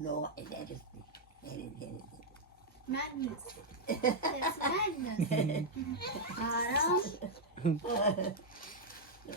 No, that is Madness. It's madness.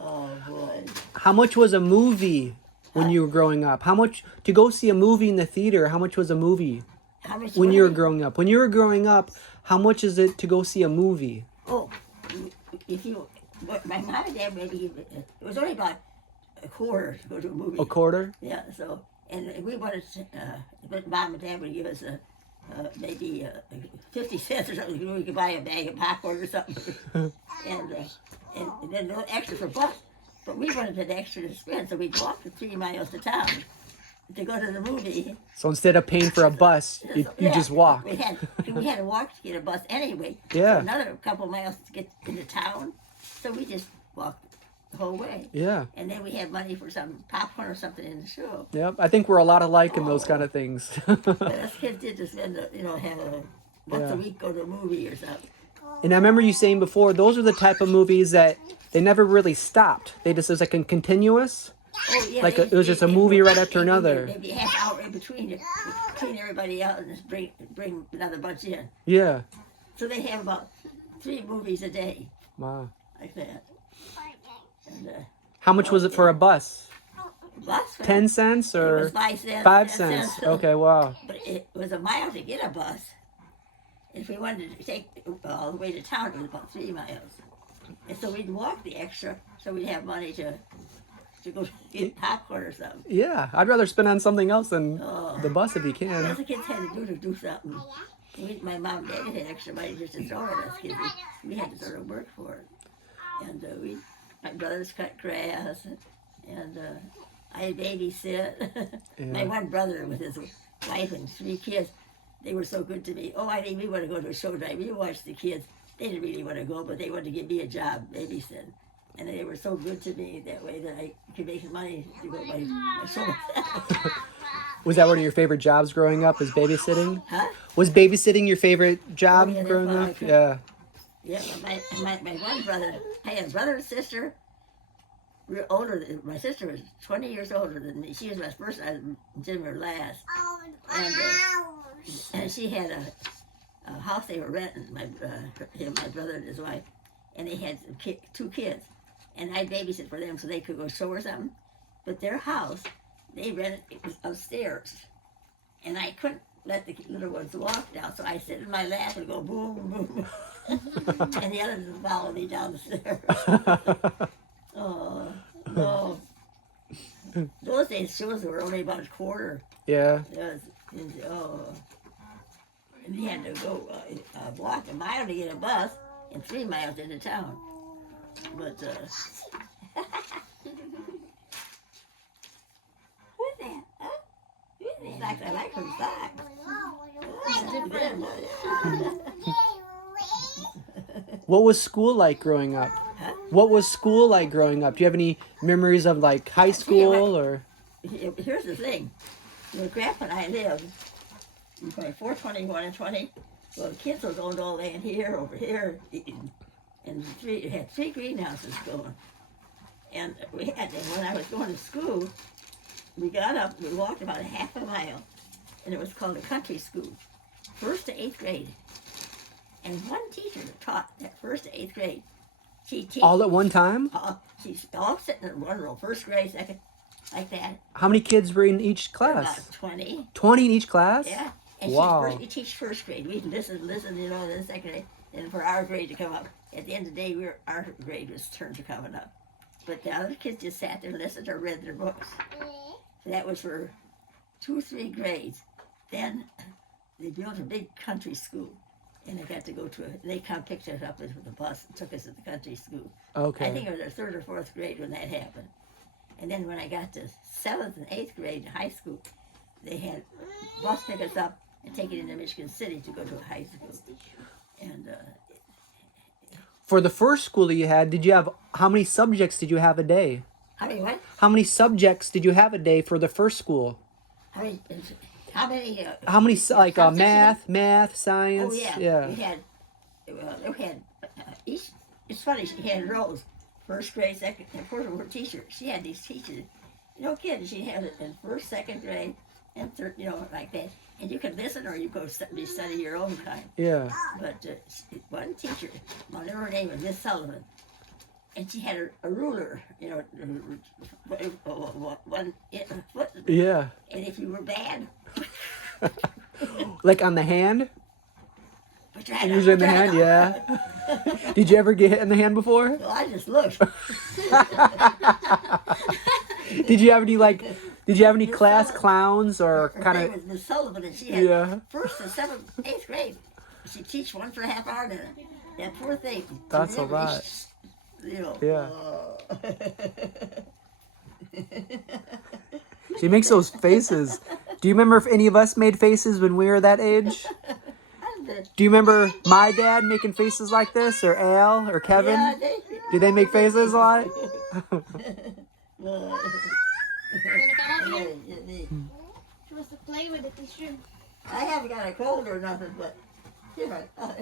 oh boy. How much was a movie when you were growing up? How much to go see a movie in the theater? How much was a movie How much when you were money? growing up? When you were growing up, how much is it to go see a movie? Oh, if you, my mom and dad maybe it was only about a quarter to go to a movie. A quarter? Yeah. So and we wanted, but mom and dad would give us maybe 50 cents or something. We could buy a bag of popcorn or something, and then no extra for bus. But we wanted an extra to spend, so we'd walk the 3 miles to town to go to the movie. So instead of paying for a bus, you Yeah, just walk. We had to walk to get a bus anyway. Yeah. So another couple miles to get into town, so we just walked the whole way. Yeah. And then we had money for some popcorn or something in the show. Yep. I think we're a lot alike in those kind of things. But us kids did just spend, have a once Yeah. a week go to a movie or something. And I remember you saying before, those are the type of movies that they never really stopped. They just, it was like a continuous. Oh yeah, Like it was just a movie right after another. Maybe a half hour in between everybody out and just bring another bunch in. Yeah. So they have about 3 movies a day Wow. like that. And, How much was it for a bus? bus fare, 10 cents it or was 5 cents. 5 10 cents? so- Okay, wow. But it was a mile to get a bus. If we wanted to take all the way to town, it was about 3 miles. And so we'd walk the extra, so we'd have money to go get popcorn or something. Yeah, I'd rather spend on something else than Oh. the bus if you What can. the kids had to do something. My mom and dad had extra money just to throw at us kids. We had to sort of work for it. And my brothers cut grass, and I babysit. My Yeah. one brother with his wife and 3 kids, they were so good to me. Oh, I didn't even want to go to a show drive. We watched the kids. They didn't really want to go, but they wanted to give me a job babysitting. And they were so good to me that way that I could make money to go to my show. Was that one of your favorite jobs growing up? Was babysitting? Huh? Was babysitting your favorite job yeah, that's growing what I up? could- Yeah. Yeah, my one brother, I had a brother and sister. We were older. My sister was 20 years older than me. She was my first, Jim her last. And she had a house they were renting, my brother and his wife. And they had 2 kids. And I babysit for them so they could go show or something. But their house, they rented, it was upstairs. And I couldn't let the little ones walk down, so I sit in my lap and go boom, boom. And the others would follow me down the stairs. Oh, no. Those days shows were only about a quarter. Yeah. It was, and you had to go walk a mile to get a bus and 3 miles into town. But, who's that? Huh? Who's that? I like her socks. What was school like growing up? Huh? What was school like growing up? Do you have any memories of like high school or? Here's the thing. Where Grandpa and I lived, 24, 21, and 20, well, the kids was owned all land here, over here, and it had 3 greenhouses going. And we had, when I was going to school, we got up, we walked about a half a mile, and it was called a country school, 1st to 8th grade. And one teacher taught that 1st to 8th grade. She teach, All at one time? she's all sitting in one row, 1st grade, 2nd, like that. How many kids were in each About class? 20. 20 in each class? Yeah. And Wow. we teach 1st grade. We listen, then 2nd grade. And for our grade to come up, at the end of the day, our grade was turned to coming up. But the other kids just sat there and listened or read their books. So that was for 2 or 3 grades. Then they built a big country school. And I got to go to it. They picked us up with a bus and took us to the country school. Okay. I think it was our 3rd or 4th grade when that happened. And then when I got to 7th and 8th grade in high school, they had bus pick us up and take it into Michigan City to go to a high school. And For the first school that you had, did you have, how many subjects did you have a day? how many what? How many subjects did you have a day for the first school? How many? How many? How many, like subjects? math, science? Oh yeah. Yeah. We had. We had each. It's funny. She had rows. 1st grade, 2nd, and 4th were teachers. She had these teachers. You know, kids. She had it in 1st, 2nd grade, and you know, like that. And you could listen or you go be study your own kind. Yeah. But one teacher, whatever her name was, Miss Sullivan, and she had a ruler, you know, one foot. Yeah. And if you were bad, Like on the hand? put your hand Usually up, in the put your hand, hand yeah. Did you ever get hit in the hand before? Well, I just looked. Did you have any Miss class Sullivan. clowns or Her kind name of was Miss Sullivan, and she had Yeah. 1st to 7th, 8th grade. She'd teach 1 for a half hour, and that poor thing. she That's a never- lot. You know. Yeah. She makes those faces. Do you remember if any of us made faces when we were that age? Do you remember my dad making faces like this, or Al, or Kevin? Yeah, Did they make faces a lot? Gonna come up here? She wants to play with the teacher. I haven't got a cold or nothing, but here, Oh,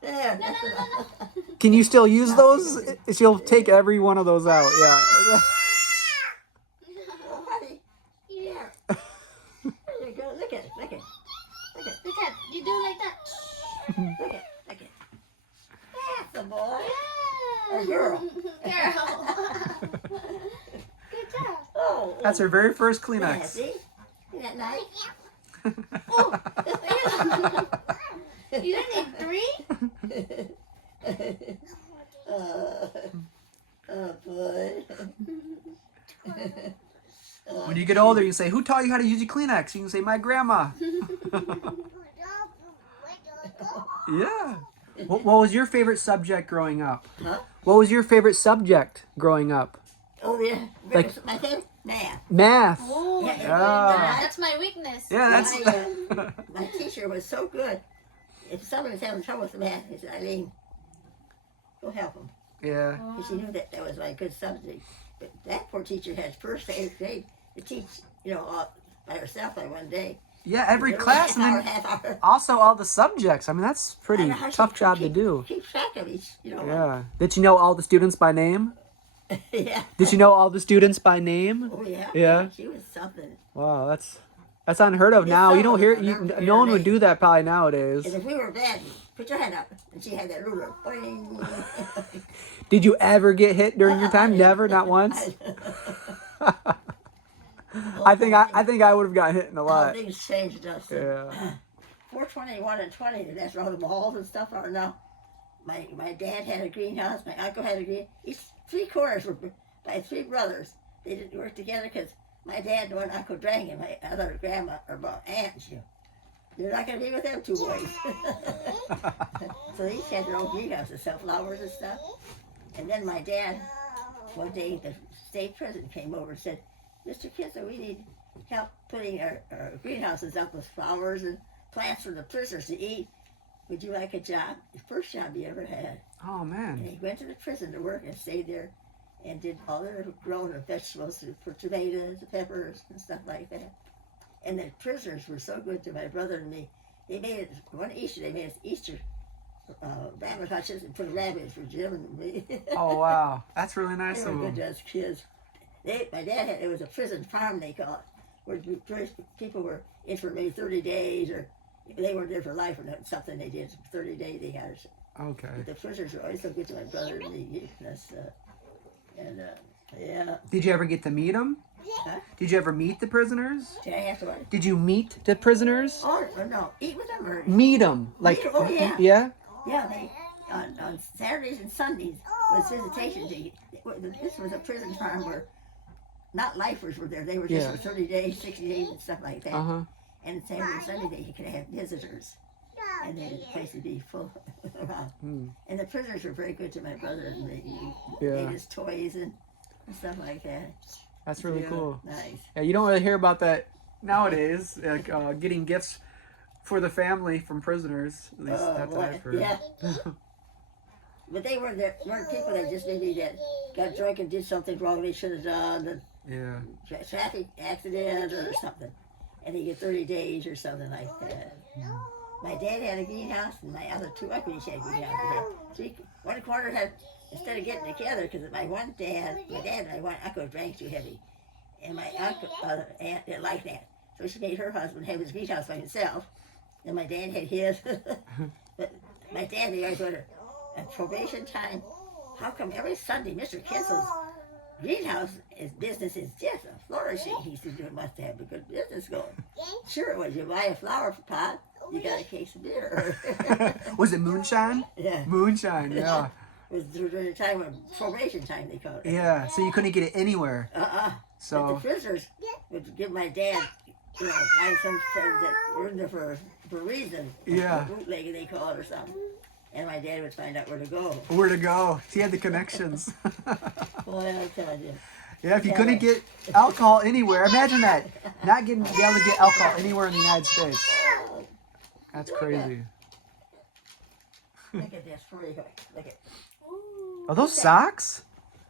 there. no, That's no, no, what no, no. Can you still use those? She'll take every one of those out, yeah. Oh, honey, Here. there you go. Look at it. Look at it. Look at it. Look at, you do like that. Look at it. Look at it. That's a boy. Yeah. A girl. Girl. Good job. Oh. That's her very first Yeah, Kleenex. see? Isn't that nice? Oh. You don't need 3? Oh, boy. When you get older, you say, "Who taught you how to use your Kleenex?" You can say, "My grandma." Yeah. What was your favorite subject growing up? Huh? What was your favorite subject growing up? Oh, yeah. Like- My favorite? Math. Math. Oh, Yeah, you're yeah. good at Ah. that. That's my weakness. Yeah, that's. My teacher was so good. If someone was having trouble with math, he said, Eileen, go help them. Yeah. Because she knew that was my good subject. But that poor teacher had 1st to 8th grade to teach, you know, all by herself by one day. Yeah, every It was class, and half hour, then half hour. also all the subjects. I mean, that's I pretty don't know how she tough could job to keep- do. Keep track of each, you know. Yeah. Did you know all the students by name? Yeah. Did you know all the students by name? Oh, yeah. Yeah. She was something. Wow, that's unheard of Yes, now. You don't hear. I'll never No one forget would her do that probably nowadays. And if we were bad, put your hand up. And she had that ruler. Boing. Did you ever get hit during your time? Never, not once. I think I would have gotten hit in a All lot. things changed us. Yeah. 421 and 20, that's where all the malls and stuff are now. My dad had a greenhouse, my uncle had a green. Each 3 corners were by 3 brothers. They didn't work together because my dad and one uncle drank and my other grandma or aunts. You're not going to be with them 2 boys. So they each had their own greenhouse to sell flowers and stuff. And then my dad, one day the state president came over and said, Mr. Kissel, we need help putting our greenhouses up with flowers and plants for the prisoners to eat. Would you like a job? The first job he ever had. Oh And man. he went to the prison to work and stayed there and did all their growing of vegetables for tomatoes, peppers, and stuff like that. And the prisoners were so good to my brother and me. They made it, one Easter, they made us Easter rabbit hutches and put rabbits for Jim and me. Oh wow, that's really nice They of were good them. to us kids. My dad had, it was a prison farm, they call it, where people were in for maybe 30 days, or they weren't there for life, or something they did for 30 days they had. Okay. But the prisoners were always so good to my brother and me. Yeah. Did you ever get to meet them? Huh? Did you ever meet the prisoners? Did I have to what? Did you meet the prisoners? Oh, no, eat with them or? Meet them, like Oh, yeah. yeah. Yeah, they, on Saturdays and Sundays was visitation day. This was a prison farm where not lifers were there. They were just Yeah. for 30 days, 60 days, and stuff like that. Uh-huh. And Saturday and Sunday you could have visitors. And the place would be full around. Hmm. And the prisoners were very good to my brother and me. Yeah. Gave us toys and stuff like that. That's really Yeah, cool. Nice. Yeah, you don't really hear about that nowadays, like getting gifts for the family from prisoners. At least that's what I've heard. Yeah. But they weren't people that just maybe that got drunk and did something wrong they should have done, Yeah. a traffic accident or something, and they get 30 days or something like that. My dad had a greenhouse, and my other 2 uncles had greenhouses. One corner had, instead of getting together, because my dad and my one uncle drank too heavy, and my uncle, aunt didn't like that. So she made her husband have his greenhouse by himself, and my dad had his. But my dad, they always wondered, at probation time, how come every Sunday Mr. Kinsel's greenhouse is business is just flourishing? He said, you must have a good business going. Sure it was. You buy a flower pot, you got a case of beer. Was it moonshine? Yeah. Moonshine, yeah. It was during the time of probation time, they called it. Yeah, so you couldn't get it anywhere. But the prisoners would give my dad, find some friends that were in there for a reason. Yeah. Bootlegging, they call it, or something. And my dad would find out where to go. Where to go. He had the connections. Boy, I tell you. Yeah, if you couldn't get alcohol anywhere, imagine that. Not being able to get alcohol anywhere in the United States. That's crazy. Look at this for you. Look at. Are those socks?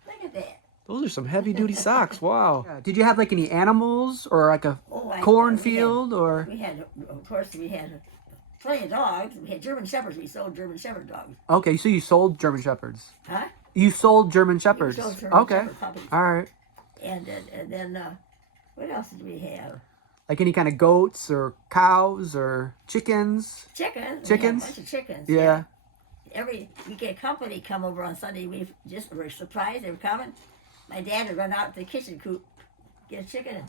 Look at that. Those are some heavy duty socks. Wow. Yeah. Did you have like any animals or like a Oh, cornfield or? We had, of course, we had plenty of dogs. We had German Shepherds. We sold German Shepherd dogs. Okay, so you sold German Shepherds. Huh? You sold German Shepherds. We sold German Okay. Shepherd puppies. All right. And then what else did we have? Like any kind of goats or cows or chickens? Chickens. Chickens? We had a bunch of chickens. Yeah. We get a company come over on Sunday. We just were surprised they were coming. My dad would run out to the kitchen coop, get a chicken,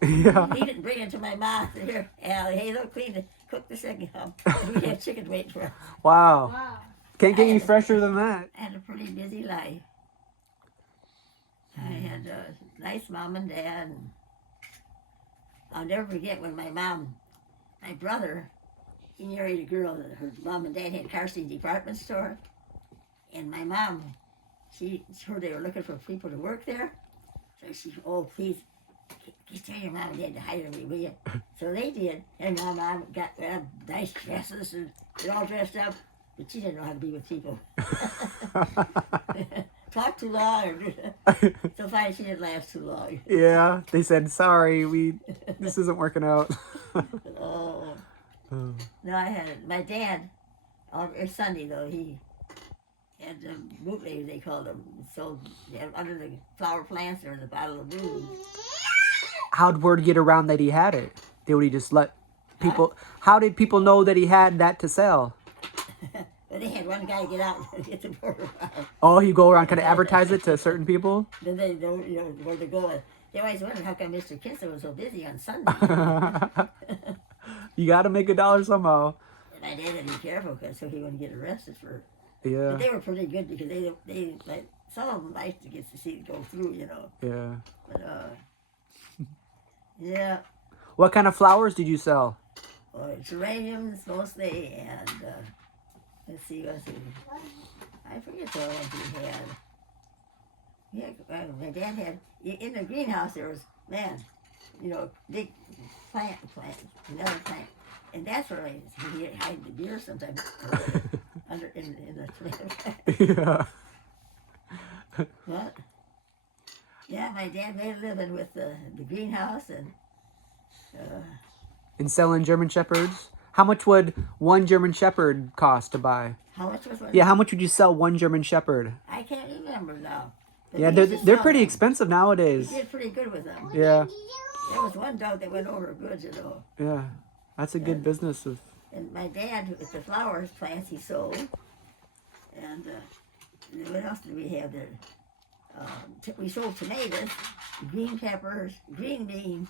Yeah. and eat it and bring it to my mom. Here, Allie, hey, look, clean it, cook the second hum. We'd have chicken waiting for us. Wow. Wow. Can't get any fresher than that. I had a pretty busy life. I had a nice mom and dad. And I'll never forget when my brother, he married a girl that her mom and dad had Carson's department store. And my mom, she heard they were looking for people to work there. So she, oh, please, tell your mom and dad to hire me, will you? So they did. And my mom got nice dresses and they're all dressed up. But she didn't know how to be with people. Talk too long. So finally she didn't last too long. Yeah. They said, sorry, this isn't working out. Oh. No, I had my dad. Every Sunday though, he had the bootleggers, they called them. So under the flower plants or the bottle of booze. How'd word get around that he had it? Would he just let people? How did people know that he had that to sell? But they had one guy get out and get the border out. Oh, he go around kind of advertise it to certain people. Then they don't, where to go. They always wondered how come Mr. Kinsler was so busy on Sunday. You got to make $1 somehow. And I dad had to be careful so he wouldn't get arrested for. Yeah. But they were pretty good because they like some of them liked to get to see it go through, Yeah. But yeah. What kind of flowers did you sell? Geraniums mostly, and let's see, I forget the ones we had. Yeah, my dad had in the greenhouse. There was big plant, another plant, and that's where he hide the beer sometimes under in the tomato. Yeah. What? Yeah, my dad made a living with the greenhouse and. And selling German Shepherds. How much would one German Shepherd cost to buy? How much was one? Yeah, how much would you sell one German Shepherd? I can't remember now. But Yeah, we used to they're sell pretty them. expensive nowadays. We did pretty good with them. Yeah, There was one dog that went over good, yeah. That's a good business. And my dad, with the flowers plants, he sold. And what else did we have there? We sold tomatoes, green peppers, green beans,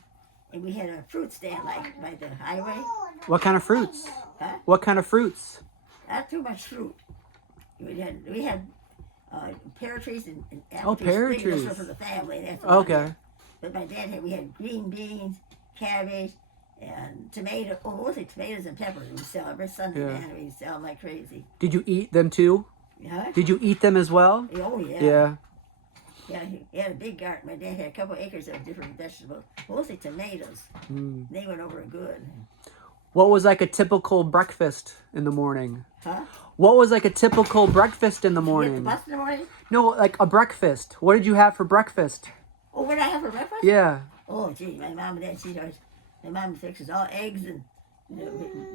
and we had a fruit stand like by the highway. What kind of fruits? Huh? What kind of fruits? Not too much fruit. We had pear trees and apple Oh, trees. pear Big enough trees. for the family. That's what Okay. But my dad we had green beans, cabbage, and tomato. Oh, mostly tomatoes and peppers. We sell every Sunday, Yeah. man. We sell them like crazy. Did you eat them too? Huh? Did you eat them as well? Oh yeah. Yeah. Yeah, he had a big garden. My dad had a couple acres of different vegetables, mostly tomatoes. Mm. They went over good. What was like a typical breakfast in the morning? Huh? What was like a typical breakfast in the You get the morning? bus in the morning? No, like a breakfast. What did you have for breakfast? Oh, what did I have for breakfast? Yeah. Oh, gee, my mom and dad, my mom fixes all eggs and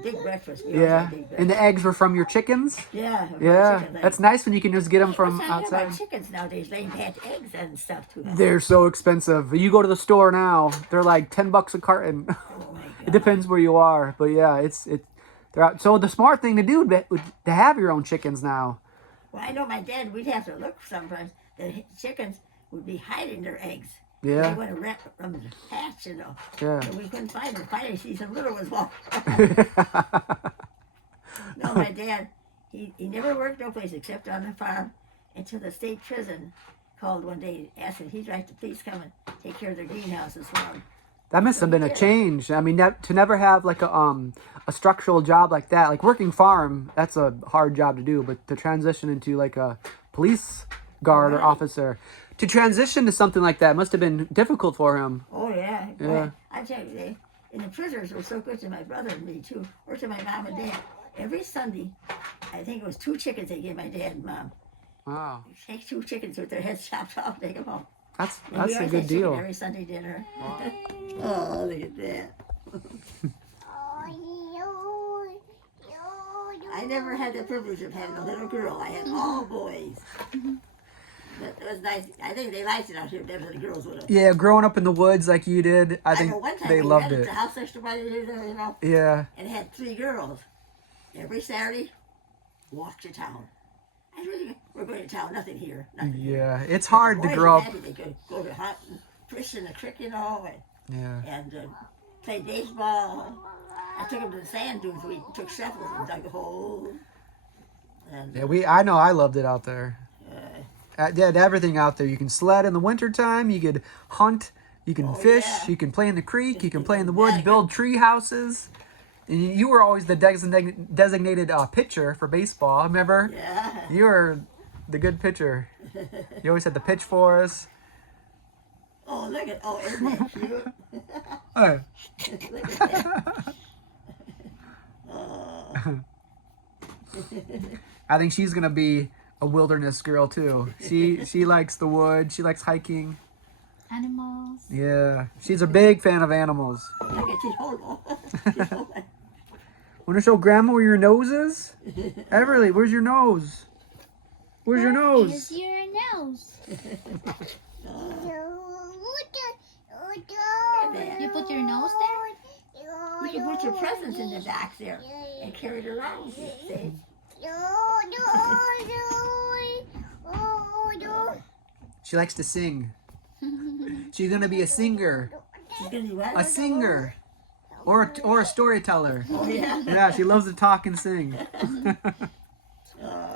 big breakfast. We always Yeah. had big breakfast. And the eggs were from your chickens? Yeah. Yeah. chickens, That's nice when you can just get them Hey, from what's that about outside. chickens nowadays laying hatch eggs and stuff too. They're so expensive. You go to the store now, they're like $10 a carton. Oh, It depends where you are, but yeah, they're out. So the smart thing to do would to have your own chickens now. Well, I know my dad, we'd have to look sometimes. The chickens would be hiding their eggs. Yeah. They went to rent from the hatch, you know. Yeah. And we couldn't find them. Finally, see some little ones walk. No, my dad, he never worked no place except on the farm until the state prison called one day, asked if he'd like to please come and take care of their greenhouses for him. That must have been a change. I mean, to never have like a structural job like that, like working farm, that's a hard job to do. But to transition into like a police guard or officer, to transition to something like that must have been difficult for him. Oh yeah. Yeah. Boy, I tell you, and the prisoners were so good to my brother and me too, or to my mom and dad. Every Sunday, I think it was 2 chickens they gave my dad and mom. Wow. Take 2 chickens with their heads chopped off, take them home. That's And we a always good had chicken deal. every Sunday dinner. Oh, look at that. I never had the privilege of having a little girl. I had all boys. But it was nice. I think they liked it out here better than the girls would have. Yeah, growing up in the woods like you did, I think know one time they we loved rented it. the house next to my, you know, Yeah. and it had 3 girls. Every Saturday, walk to town. I really, we're going to town, nothing here. Nothing here. Yeah, it's hard to Boys grow were up. happy. They could go to hunt and fish in the creek, you know, Yeah. and play baseball. I took them to the sand dunes. We took shovels and dug a hole. And, Yeah, I know I loved it out there. Did everything out there. You can sled in the wintertime, you could hunt, you can fish, yeah. you can play in the creek, you can play in the woods, build tree houses. And you were always the designated pitcher for baseball, remember? yeah. You were the good pitcher. You always had the pitch for us. Oh, look at, oh, isn't that cute? Oh. Look at that. Oh. I think she's gonna be a wilderness girl too. She likes the woods. She likes hiking. Animals. Yeah, she's a big fan of animals. Look at you, hold on. Want to show Grandma where your nose is? Everly, where's your nose? Where's your nose? Here's your nose. You put your nose there? You can put your presents in the back there and carry it around. See? She likes to sing. She's gonna be a singer. She's gonna be what? A singer. Or a storyteller. Oh, yeah. Yeah, she loves to talk and sing.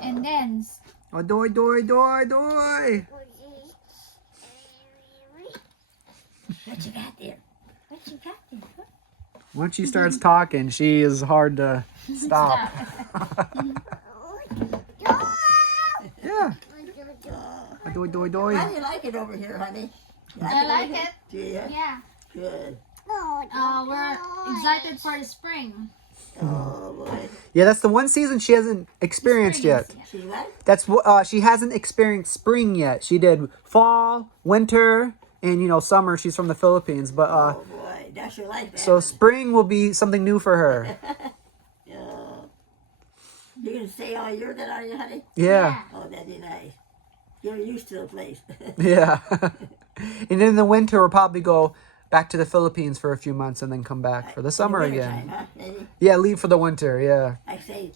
And dance. Oh, doy, doy, doy, doy. What you got there? What you got there? Once she starts talking, she is hard to stop. Yeah. Doy, doy, doy. How do you like it over here, honey? You I like over here? it. Do you? Yeah. Good. We're excited for the spring. Oh, boy. Yeah, that's the one season she hasn't experienced yet. She what? That's she hasn't experienced spring yet. She did fall, winter, and summer. She's from the Philippines, but Oh, boy. Now she'll like that. so spring will be something new for her. You gonna stay all year then, are you, honey? Yeah, Oh, that'd be nice. You're used to the place. yeah. And in the winter, we'll probably go back to the Philippines for a few months and then come back for the summer Winter again. time, huh? Maybe. Yeah, leave for the winter. Yeah, I say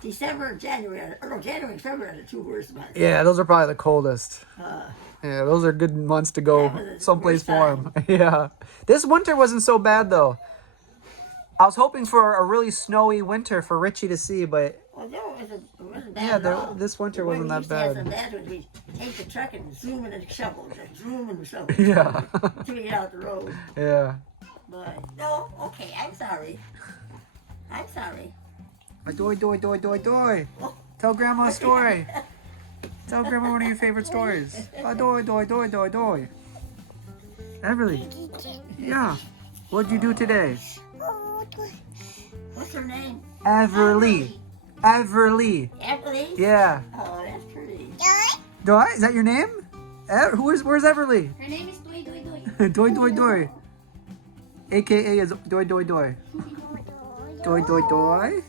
December and January, or no, January and February are the 2 worst months. yeah. Those are probably the coldest. Yeah, those are good months to go That was the someplace worst time. warm. Yeah. This winter wasn't so bad though. I was hoping for a really snowy winter for Richie to see, but Well, no, it wasn't bad yeah, at all. this winter Boy, wasn't we that used to have bad. some bad ones. We take the truck and zoom in and shovel, just zoom and shovel. Yeah. To get out the road. Yeah. But no, okay, I'm sorry. I'm sorry. Doy, doy, doy, doy, doy. Tell Grandma a story. Tell Grandma one of your favorite stories. Doy, doy, doy, doy, doy. Everly. Yeah. What'd you do today? What's her name? Everly. Everly. Emily? Yeah. Oh, that's pretty. Doy, is that your name? Where's Everly? Her name is Doy Doy Doy. Doy, doy, doy. AKA is Doy, doy, doy. Doy, doy, doy.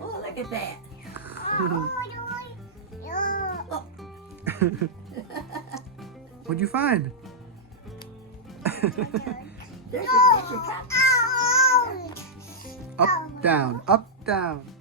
Oh, look at that. What'd you find? There's your cup. Up, down, up, down.